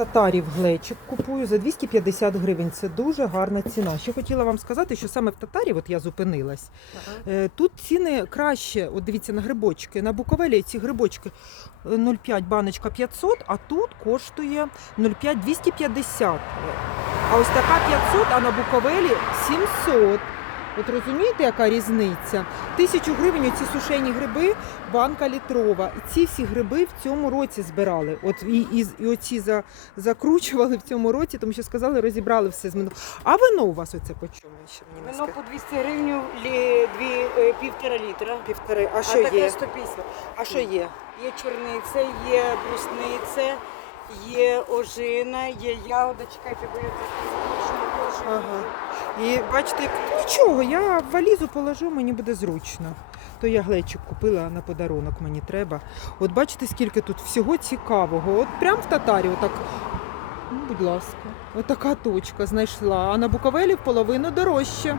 Татарів глечик купую за 250 гривень. Це дуже гарна ціна. Ще хотіла вам сказати, що саме в татарі, от я зупинилась, е, тут ціни краще. От дивіться на грибочки. На Буковелі ці грибочки е, 0,5 баночка 500, а тут коштує 0,5 250. А ось така 500, а на Буковелі 700. От розумієте, яка різниця? Тисячу гривень ці сушені гриби, банка літрова. І ці всі гриби в цьому році збирали. От і, і, і оці за, закручували в цьому році, тому що сказали, розібрали все з минулого. А вино у вас оце по чому? Ще мені не Вино по 200 гривень, лі, дві, е, півтора літра. півтори. А А що таке є? 150. А що є? Є чорниця, є брусниця, є ожина, є ягода. Чекайте, бо я тут Ага. І бачите, як- нічого, я валізу положу, мені буде зручно. То я глечик купила на подарунок, мені треба. От бачите, скільки тут всього цікавого. От прям в татарі, отак. Ну, будь ласка, отака точка знайшла. А на Буковелі в половину дорожче.